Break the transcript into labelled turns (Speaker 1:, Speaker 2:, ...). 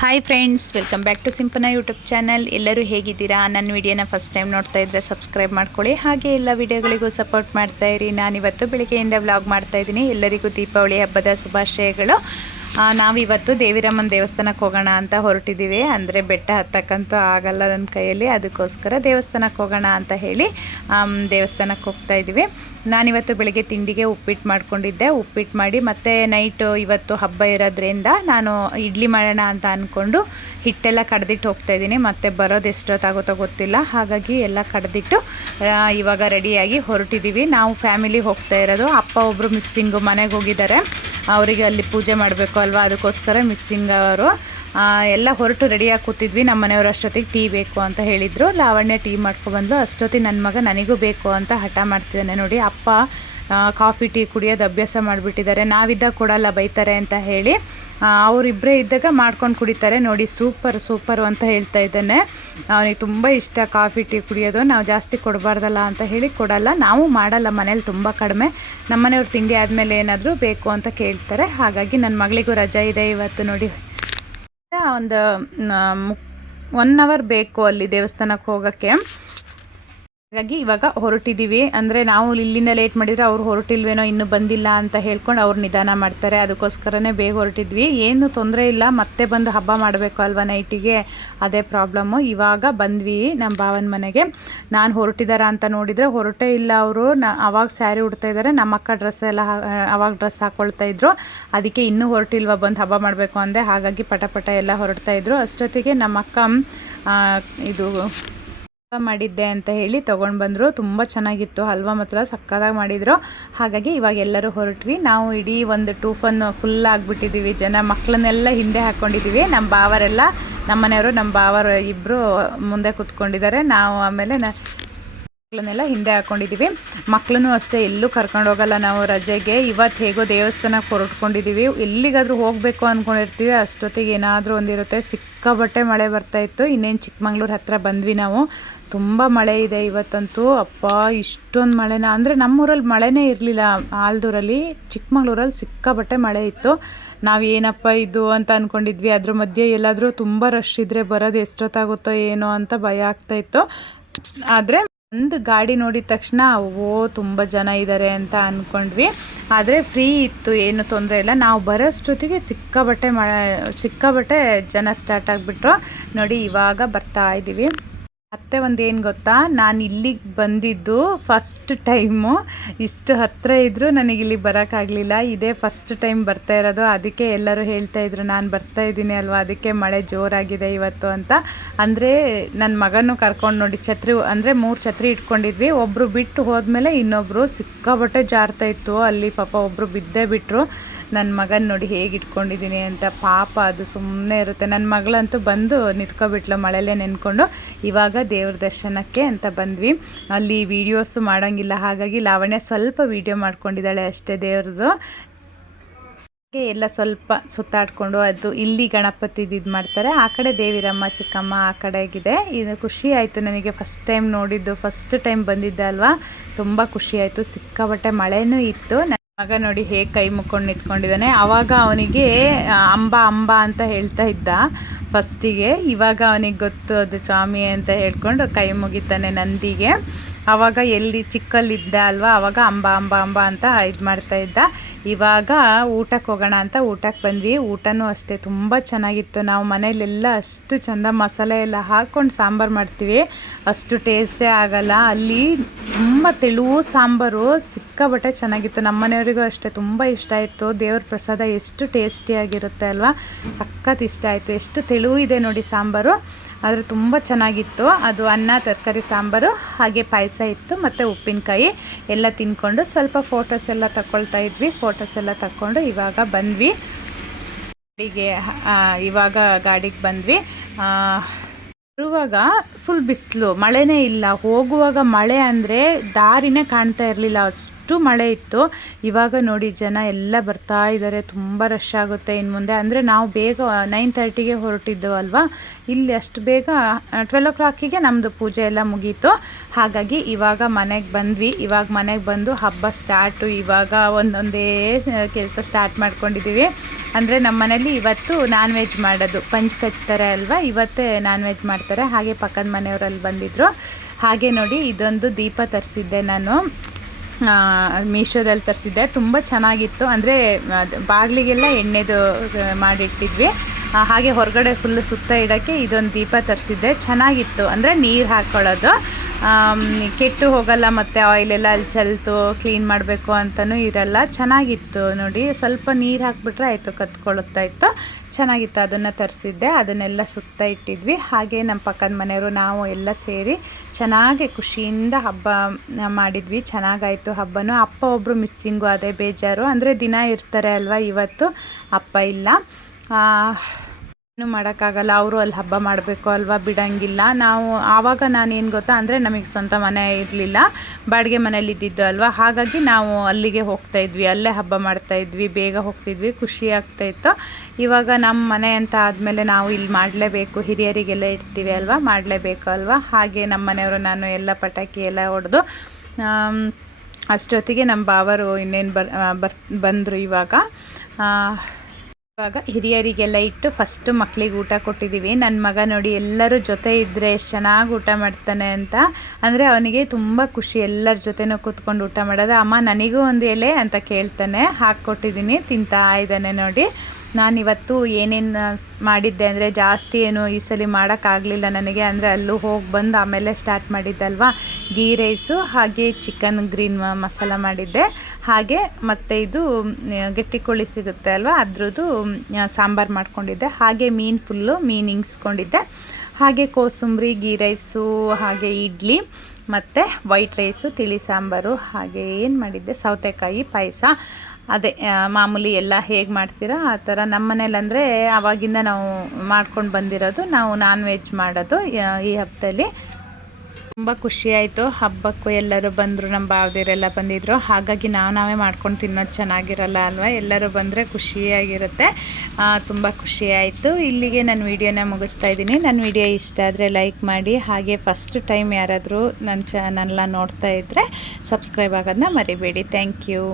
Speaker 1: Hi friends welcome back to Simpana YouTube channel ಎಲ್ಲರೂ ಹೇಗಿದ್ದೀರಾ? ನನ್ನ ವಿಡಿಯೋನ ಫಸ್ಟ್ ಟೈಮ್ ನೋಡ್ತಾ ಇದ್ದರೆ ಸಬ್ಸ್ಕ್ರೈಬ್ ಮಾಡ್ಕೊಳ್ಳಿ. ಹಾಗೆ ಎಲ್ಲ ವಿಡಿಯೋಗಳಿಗೂ ಸಪೋರ್ಟ್ ಮಾಡ್ತಾ ಇರಿ. ನಾನಿವತ್ತು ಬೆಳಗ್ಗೆಯಿಂದ ವ್ಲಾಗ್ ಮಾಡ್ತಾ ಇದ್ದೀನಿ. ಎಲ್ಲರಿಗೂ ದೀಪಾವಳಿ ಹಬ್ಬದ ಶುಭಾಶಯಗಳು. ನಾವಿವತ್ತು ದೇವಿರಮ್ಮನ ದೇವಸ್ಥಾನಕ್ಕೆ ಹೋಗೋಣ ಅಂತ ಹೊರಟಿದ್ದೀವಿ. ಅಂದರೆ ಬೆಟ್ಟ ಹತ್ತಕ್ಕಂತೂ ಆಗಲ್ಲ ನನ್ನ ಕೈಯಲ್ಲಿ. ಅದಕ್ಕೋಸ್ಕರ ದೇವಸ್ಥಾನಕ್ಕೆ ಹೋಗೋಣ ಅಂತ ಹೇಳಿ ದೇವಸ್ಥಾನಕ್ಕೆ ಹೋಗ್ತಾ ಇದ್ದೀವಿ. ನಾನಿವತ್ತು ಬೆಳಗ್ಗೆ ತಿಂಡಿಗೆ ಉಪ್ಪಿಟ್ಟು ಮಾಡ್ಕೊಂಡಿದ್ದೆ. ಉಪ್ಪಿಟ್ಟು ಮಾಡಿ ಮತ್ತು ನೈಟು ಇವತ್ತು ಹಬ್ಬ ಇರೋದ್ರಿಂದ ನಾನು ಇಡ್ಲಿ ಮಾಡೋಣ ಅಂತ ಅಂದ್ಕೊಂಡು ಹಿಟ್ಟೆಲ್ಲ ಕಡ್ದಿಟ್ಟು ಹೋಗ್ತಾ ಇದ್ದೀನಿ. ಮತ್ತು ಬರೋದು ಎಷ್ಟೊತ್ತಾಗುತ್ತೋ ಗೊತ್ತಿಲ್ಲ. ಹಾಗಾಗಿ ಎಲ್ಲ ಕಡ್ದಿಟ್ಟು ಇವಾಗ ರೆಡಿಯಾಗಿ ಹೊರಟಿದ್ದೀವಿ. ನಾವು ಫ್ಯಾಮಿಲಿ ಹೋಗ್ತಾ ಇರೋದು. ಅಪ್ಪ ಒಬ್ಬರು ಮಿಸ್ಸಿಂಗು ಮನೆಗೆ ಹೋಗಿದ್ದಾರೆ. ಅವರಿಗೆ ಅಲ್ಲಿ ಪೂಜೆ ಮಾಡಬೇಕು ಅಲ್ವಾ? ಅದಕ್ಕೋಸ್ಕರ ಮಿಸ್ಸಿಂಗ್ ಅವರು ಎಲ್ಲ ಹೊರಟು ರೆಡಿಯಾಗಿ ಕೂತಿದ್ವಿ. ನಮ್ಮ ಮನೆಯವರು ಅಷ್ಟೊತ್ತಿಗೆ ಟೀ ಬೇಕು ಅಂತ ಹೇಳಿದರು. ಲಾವಣ್ಯ ಟೀ ಮಾಡ್ಕೊಬಂದು ಅಷ್ಟೊತ್ತಿಗೆ ನನ್ನ ಮಗ ನನಗೂ ಬೇಕು ಅಂತ ಹಠ ಮಾಡ್ತಿದ್ದಾನೆ ನೋಡಿ. ಅಪ್ಪ ಕಾಫಿ, ಟೀ ಕುಡಿಯೋದು ಅಭ್ಯಾಸ ಮಾಡಿಬಿಟ್ಟಿದ್ದಾರೆ. ನಾವಿದ್ದಾಗ ಕೊಡಲ್ಲ ಬೈತಾರೆ ಅಂತ ಹೇಳಿ ಅವರಿಬ್ಬರೇ ಇದ್ದಾಗ ಮಾಡ್ಕೊಂಡು ಕುಡಿತಾರೆ. ನೋಡಿ, ಸೂಪರ್, ಸೂಪರು ಅಂತ ಹೇಳ್ತಾ ಇದ್ದಾನೆ. ಅವನಿಗೆ ತುಂಬ ಇಷ್ಟ ಕಾಫಿ, ಟೀ ಕುಡಿಯೋದು. ನಾವು ಜಾಸ್ತಿ ಕೊಡಬಾರ್ದಲ್ಲ ಅಂತ ಹೇಳಿ ಕೊಡಲ್ಲ. ನಾವು ಮಾಡಲ್ಲ, ಮನೇಲಿ ತುಂಬ ಕಡಿಮೆ. ನಮ್ಮ ಮನೆಯವ್ರು ತಿಂಡಿ ಆದಮೇಲೆ ಏನಾದರೂ ಬೇಕು ಅಂತ ಕೇಳ್ತಾರೆ. ಹಾಗಾಗಿ ನನ್ನ ಮಗಳಿಗೂ ರಜಾ ಇದೆ ಇವತ್ತು ನೋಡಿ. ಒಂದು ಒನ್ ಅವರ್ ಬೇಕು ಅಲ್ಲಿ ದೇವಸ್ಥಾನಕ್ಕೆ ಹೋಗೋಕ್ಕೆ. ಹಾಗಾಗಿ ಇವಾಗ ಹೊರಟಿದ್ದೀವಿ ಅಂದರೆ ನಾವು ಇಲ್ಲಿಂದ ಲೇಟ್ ಮಾಡಿದರೆ ಅವ್ರು ಹೊರಟಿಲ್ವೇನೋ, ಇನ್ನೂ ಬಂದಿಲ್ಲ ಅಂತ ಹೇಳ್ಕೊಂಡು ಅವ್ರು ನಿಧಾನ ಮಾಡ್ತಾರೆ. ಅದಕ್ಕೋಸ್ಕರನೇ ಬೇಗ ಹೊರಟಿದ್ವಿ. ಏನು ತೊಂದರೆ ಇಲ್ಲ. ಮತ್ತೆ ಬಂದು ಹಬ್ಬ ಮಾಡಬೇಕು ಅಲ್ವಾ ನೈಟಿಗೆ ಅದೇ ಪ್ರಾಬ್ಲಮ್ಮು ಇವಾಗ ಬಂದ್ವಿ ನಮ್ಮ ಭಾವನ ಮನೆಗೆ. ನಾನು ಹೊರಟಿದಾರ ಅಂತ ನೋಡಿದರೆ ಹೊರಟೇ ಇಲ್ಲ ಅವರು. ನ, ಅವಾಗ ಸ್ಯಾರಿ ಉಡ್ತಾ ಇದ್ದಾರೆ ನಮ್ಮ ಅಕ್ಕ ಡ್ರೆಸ್ ಎಲ್ಲ ಅವಾಗ ಡ್ರೆಸ್ ಹಾಕ್ಕೊಳ್ತಾ ಇದ್ರು. ಅದಕ್ಕೆ ಇನ್ನೂ ಹೊರಟಿಲ್ವ ಬಂದು ಹಬ್ಬ ಮಾಡಬೇಕು ಅಂದೆ. ಹಾಗಾಗಿ ಪಟ ಪಟ ಎಲ್ಲ ಹೊರಡ್ತಾ ಇದ್ರು. ಅಷ್ಟೊತ್ತಿಗೆ ನಮ್ಮ ಅಕ್ಕ ಇದು ಮಾಡಿದ್ದೆ ಅಂತ ಹೇಳಿ ತೊಗೊಂಡು ಬಂದರು. ತುಂಬ ಚೆನ್ನಾಗಿತ್ತು. ಹಲ್ವಾ ಮಾತ್ರ ಸಕ್ಕತ್ತಾಗಿ ಮಾಡಿದರು. ಹಾಗಾಗಿ ಇವಾಗ ಎಲ್ಲರೂ ಹೊರಟ್ವಿ. ನಾವು ಇಡೀ ಒಂದು ಟೂಫನ್ ಫುಲ್ ಆಗಿಬಿಟ್ಟಿದ್ದೀವಿ ಜನ ಮಕ್ಕಳನ್ನೆಲ್ಲ ಹಿಂದೆ ಹಾಕ್ಕೊಂಡಿದ್ದೀವಿ ನಮ್ಮ ಬಾವರೆಲ್ಲ ನಮ್ಮ ಮನೆಯವರು ನಮ್ಮ ಬಾವರು ಇಬ್ಬರು ಮುಂದೆ ಕೂತ್ಕೊಂಡಿದ್ದಾರೆ. ನಾವು ಆಮೇಲೆ ನ ಮಕ್ಕಳನ್ನೆಲ್ಲ ಹಿಂದೆ ಹಾಕೊಂಡಿದ್ದೀವಿ ಮಕ್ಕಳನ್ನು ಅಷ್ಟೇ ಎಲ್ಲೂ ಕರ್ಕೊಂಡು ಹೋಗಲ್ಲ ನಾವು ರಜೆಗೆ. ಇವತ್ತು ಹೇಗೋ ದೇವಸ್ಥಾನಕ್ಕೆ ಹೊರಟ್ಕೊಂಡಿದ್ದೀವಿ ಎಲ್ಲಿಗಾದರೂ ಹೋಗಬೇಕು ಅಂದ್ಕೊಂಡಿರ್ತೀವಿ ಅಷ್ಟೊತ್ತಿಗೆ ಏನಾದರೂ ಒಂದಿರುತ್ತೆ. ಸಿಕ್ಕಾಬಟ್ಟೆ ಮಳೆ ಬರ್ತಾ ಇತ್ತು. ಇನ್ನೇನು ಚಿಕ್ಕಮಂಗ್ಳೂರು ಹತ್ತಿರ ಬಂದ್ವಿ ನಾವು. ತುಂಬ ಮಳೆ ಇದೆ ಇವತ್ತಂತೂ. ಅಪ್ಪ, ಇಷ್ಟೊಂದು ಮಳೆನ. ಅಂದರೆ ನಮ್ಮೂರಲ್ಲಿ ಮಳೆನೇ ಇರಲಿಲ್ಲ ಆಲ್ದೂರಲ್ಲಿ. ಚಿಕ್ಕಮಂಗ್ಳೂರಲ್ಲಿ ಸಿಕ್ಕಾಬಟ್ಟೆ ಮಳೆ ಇತ್ತು. ನಾವು ಏನಪ್ಪ ಇದು ಅಂತ ಅಂದ್ಕೊಂಡಿದ್ವಿ ಅದ್ರ ಮಧ್ಯೆ ಎಲ್ಲಾದರೂ ತುಂಬ ರಶ್ ಇದ್ದರೆ ಬರೋದು ಎಷ್ಟೊತ್ತಾಗುತ್ತೋ ಏನೋ ಅಂತ ಭಯ ಆಗ್ತಾಯಿತ್ತು ಆದರೆ ಒಂದು ಗಾಡಿ ನೋಡಿದ ತಕ್ಷಣ, ಓ, ತುಂಬ ಜನ ಇದ್ದಾರೆ ಅಂತ ಅಂದ್ಕೊಂಡ್ವಿ ಆದರೆ ಫ್ರೀ ಇತ್ತು, ಏನು ತೊಂದರೆ ಇಲ್ಲ. ನಾವು ಬರೋಷ್ಟೊತ್ತಿಗೆ ಸಿಕ್ಕಾಬಟ್ಟೆ ಮಾ ಸಿಕ್ಕಾಬಟ್ಟೆ ಜನ ಸ್ಟಾರ್ಟ್ ಆಗಿಬಿಟ್ರು. ನೋಡಿ, ಇವಾಗ ಬರ್ತಾ ಇದ್ದೀವಿ ಮತ್ತೆ ಒಂದೇನು ಗೊತ್ತಾ? ನಾನು ಇಲ್ಲಿಗೆ ಬಂದಿದ್ದು ಫಸ್ಟ್ ಟೈಮು ಇಷ್ಟು ಹತ್ತಿರ ಇದ್ದರೂ ನನಗೆ ಇಲ್ಲಿ ಬರೋಕ್ಕಾಗಲಿಲ್ಲ ಇದೇ ಫಸ್ಟ್ ಟೈಮ್ ಬರ್ತಾ ಇರೋದು. ಅದಕ್ಕೆ ಎಲ್ಲರೂ ಹೇಳ್ತಾ ಇದ್ರು, ನಾನು ಬರ್ತಾ ಇದ್ದೀನಿ ಅಲ್ವಾ? ಅದಕ್ಕೆ ಮಳೆ ಜೋರಾಗಿದೆ ಇವತ್ತು ಅಂತ. ಅಂದರೆ ನನ್ನ ಮಗನೂ ಕರ್ಕೊಂಡು ನೋಡಿ, ಛತ್ರಿ, ಅಂದರೆ ಮೂರು ಛತ್ರಿ ಇಟ್ಕೊಂಡಿದ್ವಿ. ಒಬ್ಬರು ಬಿಟ್ಟು ಹೋದ್ಮೇಲೆ ಇನ್ನೊಬ್ಬರು ಸಿಕ್ಕಾಬಟ್ಟೆ ಜಾರ್ತಾ ಇತ್ತು. ಅಲ್ಲಿ ಪಾಪ ಒಬ್ಬರು ಬಿದ್ದೇ ಬಿಟ್ಟರು ನನ್ನ ಮಗನ ನೋಡಿ ಹೇಗೆ ಇಟ್ಕೊಂಡಿದ್ದೀನಿ ಅಂತ ಪಾಪ ಅದು ಸುಮ್ಮನೆ ಇರುತ್ತೆ. ನನ್ನ ಮಗಳಂತೂ ಬಂದು ನಿಂತ್ಕೊಬಿಟ್ಲು ಮಳೆಯಲ್ಲೇ ನೆನ್ಕೊಂಡು ಇವಾಗ ದೇವ್ರ ದರ್ಶನಕ್ಕೆ ಅಂತ ಬಂದ್ವಿ. ಅಲ್ಲಿ ವೀಡಿಯೋಸು ಮಾಡೋಂಗಿಲ್ಲ. ಹಾಗಾಗಿ ಲಾವಣ್ಯ ಸ್ವಲ್ಪ ವೀಡಿಯೋ ಮಾಡ್ಕೊಂಡಿದ್ದಾಳೆ ಅಷ್ಟೇ ದೇವ್ರದ್ದು ಎಲ್ಲ ಸ್ವಲ್ಪ ಸುತ್ತಾಡ್ಕೊಂಡು ಅದು ಇಲ್ಲಿ ಗಣಪತಿದು ಇದು ಮಾಡ್ತಾರೆ. ಆ ಕಡೆ ದೇವಿರಮ್ಮ ಚಿಕ್ಕಮ್ಮ ಆ ಕಡೆಗಿದೆ ಇದು ಖುಷಿ ಆಯಿತು ನನಗೆ. ಫಸ್ಟ್ ಟೈಮ್ ನೋಡಿದ್ದು ಫಸ್ಟ್ ಟೈಮ್ ಬಂದಿದ್ದೆ ಅಲ್ವಾ? ತುಂಬ ಖುಷಿ ಆಯಿತು. ಸಿಕ್ಕಾಬಟ್ಟೆ ಮಳೆನೂ ಇತ್ತು. ಮಗ ನೋಡಿ ಹೇಗೆ ಕೈ ಮುಕ್ಕೊಂಡು ನಿಂತ್ಕೊಂಡಿದ್ದಾನೆ. ಅವಾಗ ಅವನಿಗೆ ಅಂಬ ಅಂಬ ಅಂತ ಹೇಳ್ತಾ ಇದ್ದ ಫಸ್ಟಿಗೆ. ಇವಾಗ ಅವನಿಗೆ ಗೊತ್ತು ಅದು ಸ್ವಾಮಿ ಅಂತ ಹೇಳ್ಕೊಂಡು ಕೈ ಮುಗಿತಾನೆ ನಂದಿಗೆ. ಆವಾಗ ಎಲ್ಲಿ ಚಿಕ್ಕಲ್ಲಿದ್ದ ಅಲ್ವಾ ಆವಾಗ ಅಂಬ ಅಂಬ ಅಂಬ ಅಂತ ಇದು ಮಾಡ್ತಾ ಇದ್ದ. ಇವಾಗ ಊಟಕ್ಕೆ ಹೋಗೋಣ ಅಂತ ಊಟಕ್ಕೆ ಬಂದ್ವಿ. ಊಟನೂ ಅಷ್ಟೇ, ತುಂಬ ಚೆನ್ನಾಗಿತ್ತು. ನಾವು ಮನೇಲೆಲ್ಲ ಅಷ್ಟು ಚಂದ ಮಸಾಲೆ ಎಲ್ಲ ಹಾಕ್ಕೊಂಡು ಸಾಂಬಾರು ಮಾಡ್ತೀವಿ. ಅಷ್ಟು ಟೇಸ್ಟೇ ಆಗಲ್ಲ. ಅಲ್ಲಿ ತುಂಬ ತೆಳುವು ಸಾಂಬಾರು ಸಿಕ್ಕಾಬಟ್ಟೆ ಚೆನ್ನಾಗಿತ್ತು. ನಮ್ಮ ಮನೆಯವರಿಗೂ ಅಷ್ಟೇ, ತುಂಬ ಇಷ್ಟ ಆಯಿತು. ದೇವ್ರ ಪ್ರಸಾದ ಎಷ್ಟು ಟೇಸ್ಟಿಯಾಗಿರುತ್ತೆ ಅಲ್ವಾ. ಸಖತ್ ಇಷ್ಟ ಆಯಿತು. ಎಷ್ಟು ತೆಳುವು ಇದೆ ನೋಡಿ ಸಾಂಬಾರು. ಆದರೆ ತುಂಬ ಚೆನ್ನಾಗಿತ್ತು. ಅದು ಅನ್ನ, ತರಕಾರಿ, ಸಾಂಬಾರು, ಹಾಗೆ ಪಾಯಸ ಇತ್ತು, ಮತ್ತು ಉಪ್ಪಿನಕಾಯಿ ಎಲ್ಲ ತಿನ್ಕೊಂಡು ಸ್ವಲ್ಪ ಫೋಟೋಸ್ ಎಲ್ಲ ತಗೊಳ್ತಾ ಇದ್ವಿ. ಫೋಟೋಸ್ ಎಲ್ಲ ತಕ್ಕೊಂಡು ಇವಾಗ ಬಂದ್ವಿ. ಗಾಡಿಗೆ ಇವಾಗ ಗಾಡಿಗೆ ಬಂದ್ವಿ. ಬರುವಾಗ ಫುಲ್ ಬಿಸಿಲು, ಮಳೆನೇ ಇಲ್ಲ. ಹೋಗುವಾಗ ಮಳೆ ಅಂದರೆ ದಾರಿನೇ ಕಾಣ್ತಾ ಇರಲಿಲ್ಲ ಅಷ್ಟು ಮಳೆ ಇತ್ತು. ಇವಾಗ ನೋಡಿ ಜನ ಎಲ್ಲ ಬರ್ತಾ ಇದ್ದಾರೆ ತುಂಬ ರಶ್ ಆಗುತ್ತೆ ಇನ್ನು ಮುಂದೆ. ಅಂದರೆ ನಾವು ಬೇಗ ನೈನ್ ತರ್ಟಿಗೆ ಹೊರಟಿದ್ದು ಅಲ್ವಾ? ಇಲ್ಲಿ ಅಷ್ಟು ಬೇಗ ಟ್ವೆಲ್ ಓ ಕ್ಲಾಕಿಗೆ ನಮ್ಮದು ಪೂಜೆ ಎಲ್ಲ ಮುಗೀತು. ಹಾಗಾಗಿ ಇವಾಗ ಮನೆಗೆ ಬಂದ್ವಿ. ಇವಾಗ ಮನೆಗೆ ಬಂದು ಹಬ್ಬ ಸ್ಟಾರ್ಟು ಇವಾಗ ಒಂದೊಂದೇ ಕೆಲಸ ಸ್ಟಾರ್ಟ್ ಮಾಡ್ಕೊಂಡಿದ್ದೀವಿ ಅಂದರೆ ನಮ್ಮ ಮನೇಲಿ ಇವತ್ತು ನಾನ್ ವೆಜ್ ಮಾಡೋದು. ಪಂಚ್ ಕಟ್ತಾರೆ ಅಲ್ವಾ? ಇವತ್ತೇ ನಾನ್ ವೆಜ್ ಮಾಡ್ತಾರೆ. ಹಾಗೆ ಪಕ್ಕದ ಮನೆಯವರಲ್ಲಿ ಬಂದಿದ್ದರು ಹಾಗೆ ನೋಡಿ ಇದೊಂದು ದೀಪ ತರಿಸಿದ್ದೆ ನಾನು. ಮೀಶೋದಲ್ಲಿ ತರಿಸಿದ್ದೆ. ತುಂಬ ಚೆನ್ನಾಗಿತ್ತು. ಅಂದರೆ ಬಾಗಿಲಿಗೆಲ್ಲ ಎಣ್ಣೆದು ಮಾಡಿಟ್ಟಿದ್ವಿ. ಹಾಗೆ ಹೊರಗಡೆ ಫುಲ್ ಸುತ್ತ ಇಡೋಕ್ಕೆ ಇದೊಂದು ದೀಪ ತರಿಸಿದ್ದೆ. ಚೆನ್ನಾಗಿತ್ತು. ಅಂದರೆ ನೀರು ಹಾಕ್ಕೊಳ್ಳೋದು ಕೆಟ್ಟು ಹೋಗಲ್ಲ ಮತ್ತು ಆಯಿಲೆಲ್ಲ ಅಲ್ಲಿ ಚಲ್ತು ಕ್ಲೀನ್ ಮಾಡಬೇಕು ಅಂತಲೂ ಇರಲ್ಲ. ಚೆನ್ನಾಗಿತ್ತು ನೋಡಿ. ಸ್ವಲ್ಪ ನೀರು ಹಾಕ್ಬಿಟ್ರೆ ಆಯಿತು, ಕತ್ಕೊಳ್ಳುತ್ತಾ ಇತ್ತು. ಚೆನ್ನಾಗಿತ್ತು, ಅದನ್ನು ತರಿಸಿದ್ದೆ. ಅದನ್ನೆಲ್ಲ ಸುತ್ತ ಇಟ್ಟಿದ್ವಿ. ಹಾಗೆ ನಮ್ಮ ಪಕ್ಕದ ಮನೆಯವರು, ನಾವು ಎಲ್ಲ ಸೇರಿ ಚೆನ್ನಾಗಿ ಖುಷಿಯಿಂದ ಹಬ್ಬ ಮಾಡಿದ್ವಿ. ಚೆನ್ನಾಗಾಯಿತು ಹಬ್ಬನೂ. ಅಪ್ಪ ಒಬ್ಬರು ಮಿಸ್ಸಿಂಗು ಅದೇ ಬೇಜಾರು. ಅಂದರೆ ದಿನ ಇರ್ತಾರೆ ಅಲ್ವಾ ಇವತ್ತು? ಅಪ್ಪ ಇಲ್ಲ. ಏನು ಮಾಡೋಕ್ಕಾಗಲ್ಲ, ಅವರು ಅಲ್ಲಿ ಹಬ್ಬ ಮಾಡಬೇಕು ಅಲ್ವಾ, ಬಿಡೋಂಗಿಲ್ಲ. ನಾವು ಆವಾಗ ನಾನೇನು ಗೊತ್ತಾ ಅಂದರೆ ನಮಗೆ ಸ್ವಂತ ಮನೆ ಇರಲಿಲ್ಲ, ಬಾಡಿಗೆ ಮನೇಲಿ ಇದ್ದಿದ್ದು ಅಲ್ವಾ. ಹಾಗಾಗಿ ನಾವು ಅಲ್ಲಿಗೆ ಹೋಗ್ತಾ ಇದ್ವಿ, ಅಲ್ಲೇ ಹಬ್ಬ ಮಾಡ್ತಾ ಇದ್ವಿ, ಬೇಗ ಹೋಗ್ತಿದ್ವಿ, ಖುಷಿ ಆಗ್ತಾಯಿತ್ತು ಇವಾಗ ನಮ್ಮ ಮನೆ ಅಂತ ಆದಮೇಲೆ ನಾವು ಇಲ್ಲಿ ಮಾಡಲೇಬೇಕು, ಹಿರಿಯರಿಗೆಲ್ಲ ಇಡ್ತೀವಿ ಅಲ್ವಾ, ಮಾಡಲೇಬೇಕು ಅಲ್ವಾ. ಹಾಗೆ ನಮ್ಮ ಮನೆಯವರು ನಾನು ಎಲ್ಲ ಪಟಾಕಿ ಎಲ್ಲ ಹೊಡೆದು ಅಷ್ಟೊತ್ತಿಗೆ ನಮ್ಮ ಬಾವರು ಇನ್ನೇನು ಬರ್ ಬರ್, ಬಂದರು ಇವಾಗ. ಇವಾಗ ಹಿರಿಯರಿಗೆಲ್ಲ ಇಟ್ಟು ಫಸ್ಟ್ ಮಕ್ಳಿಗೆ ಊಟ ಕೊಟ್ಟಿದ್ದೀವಿ ನನ್ನ ಮಗ ನೋಡಿ ಎಲ್ಲರೂ ಜೊತೆ ಇದ್ದರೆ ಎಷ್ಟು ಚೆನ್ನಾಗಿ ಊಟ ಮಾಡ್ತಾನೆ ಅಂತ. ಅಂದರೆ ಅವನಿಗೆ ತುಂಬ ಖುಷಿ ಎಲ್ಲರ ಜೊತೆನೂ ಕೂತ್ಕೊಂಡು ಊಟ ಮಾಡೋದು. ಅಮ್ಮ, ನನಗೂ ಒಂದು ಎಲೆ ಅಂತ ಕೇಳ್ತಾನೆ. ಹಾಕ್ಕೊಟ್ಟಿದ್ದೀನಿ ತಿಂತಾ ಇದ್ದಾನೆ ನೋಡಿ. ನಾನಿವತ್ತು ಏನೇನು ಮಾಡಿದ್ದೆ ಅಂದರೆ ಜಾಸ್ತಿ ಏನು ಈ ಸಲ ಮಾಡೋಕ್ಕಾಗಲಿಲ್ಲ ನನಗೆ. ಅಂದರೆ ಅಲ್ಲೂ ಹೋಗಿ ಬಂದು ಆಮೇಲೆ ಸ್ಟಾರ್ಟ್ ಮಾಡಿದ್ದಲ್ವ? ಗೀ ರೈಸು ಹಾಗೆ ಚಿಕನ್ ಗ್ರೀನ್ ಮಸಾಲ ಮಾಡಿದ್ದೆ. ಹಾಗೆ ಮತ್ತು ಇದು ಗಟ್ಟಿ ಕೋಳಿ ಸಿಗುತ್ತೆ ಅಲ್ವಾ? ಅದ್ರದ್ದು ಸಾಂಬಾರು ಮಾಡ್ಕೊಂಡಿದ್ದೆ. ಹಾಗೆ ಮೀನು ಫುಲ್ಲು ಮೀನು ಇಂಗ್ಸ್ಕೊಂಡಿದ್ದೆ ಹಾಗೆ ಕೋಸಂಬರಿ ಗೀ ರೈಸು ಹಾಗೆ ಇಡ್ಲಿ, ಮತ್ತು ವೈಟ್ ರೈಸು ತಿಳಿ ಸಾಂಬಾರು, ಹಾಗೆ ಏನು ಮಾಡಿದ್ದೆ? ಸೌತೆಕಾಯಿ, ಪಾಯಸ. ಅದೇ ಮಾಮೂಲಿ ಎಲ್ಲ ಹೇಗೆ ಮಾಡ್ತೀರಾ? ಆ ಥರ ನಮ್ಮ ಮನೇಲಿ ಅಂದರೆ ಆವಾಗಿಂದ ನಾವು ಮಾಡ್ಕೊಂಡು ಬಂದಿರೋದು ನಾವು ನಾನ್ ವೆಜ್ ಮಾಡೋದು ಈ ಹಬ್ಬದಲ್ಲಿ ತುಂಬ ಖುಷಿಯಾಯಿತು ಹಬ್ಬಕ್ಕೂ ಎಲ್ಲರೂ ಬಂದರು, ನಮ್ಮ ಬಾವದಿರೆಲ್ಲ ಬಂದಿದ್ದರು ಹಾಗಾಗಿ ನಾವು ನಾವೇ ಮಾಡ್ಕೊಂಡು ತಿನ್ನೋದು ಚೆನ್ನಾಗಿರಲ್ಲ ಅಲ್ವಾ? ಎಲ್ಲರೂ ಬಂದರೆ ಖುಷಿಯಾಗಿರುತ್ತೆ. ತುಂಬ ಖುಷಿಯಾಯಿತು ಇಲ್ಲಿಗೆ ನನ್ನ ವೀಡಿಯೋನ ಮುಗಿಸ್ತಾ ಇದ್ದೀನಿ. ನನ್ನ ವೀಡಿಯೋ ಇಷ್ಟ ಆದರೆ ಲೈಕ್ ಮಾಡಿ. ಹಾಗೆ ಫಸ್ಟ್ ಟೈಮ್ ಯಾರಾದರೂ ನನ್ನ ಚಾನಲ್ನ ನೋಡ್ತಾ ಇದ್ದರೆ ಸಬ್ಸ್ಕ್ರೈಬ್ ಆಗೋದನ್ನ ಮರಿಬೇಡಿ. Thank you